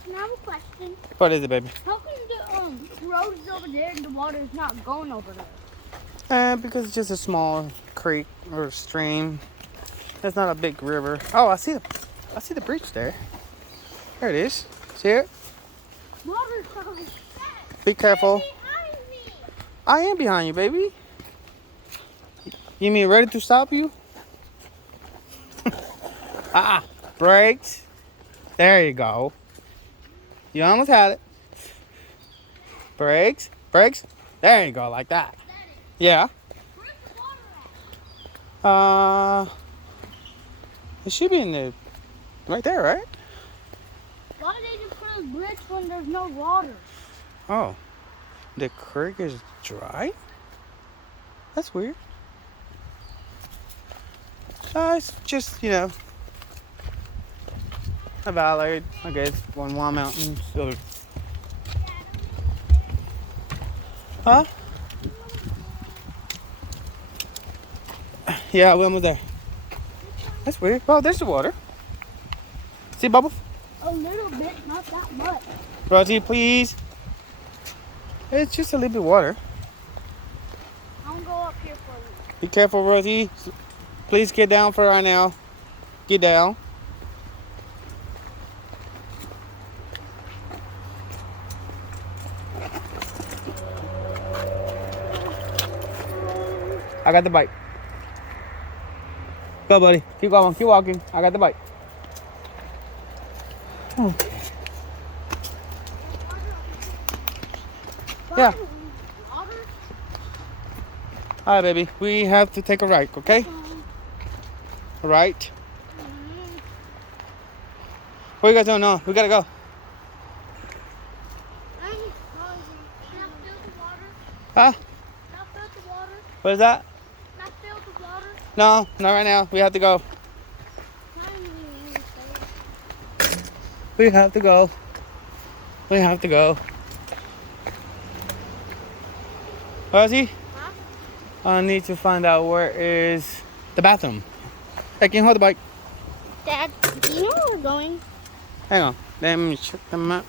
question. I have a question. What is it, baby? How come the road is over there and the water is not going over there? Because it's just a small creek or stream. It's not a big river. Oh, I see the bridge there. There it is. See it? Water's coming. Be careful. Behind me. I am behind you, baby. You mean ready to stop you? Brakes. There you go. You almost had it. Brakes. Brakes. There you go, like that. Yeah. Where's the water at? It should be in the right there, right? Why did they just put a bridge when there's no water? Oh, the creek is dry? That's weird. It's just, a valley, I guess, one mountain. So. Huh? Yeah, we're almost there. That's weird. Oh, there's the water. See, Bubbles? A little bit, not that much. Rosie, please. It's just a little bit of water. I'll go up here for you. Be careful, Rosie. Please get down for right now. Get down. I got the bike. Go, buddy. Keep going. Keep walking. I got the bike. Okay. Yeah. Water? All right, baby. We have to take a right, okay? All right. What are you guys doing now? We gotta go. Can I fill the water? Huh? Can I fill the water? What is that? Can I fill the water? No, not right now. We have to go. We have to go. We have to go. Rosie? Huh? I need to find out where is the bathroom. Hey, can you hold the bike? Dad, do you know where we're going? Hang on. Let me check the map.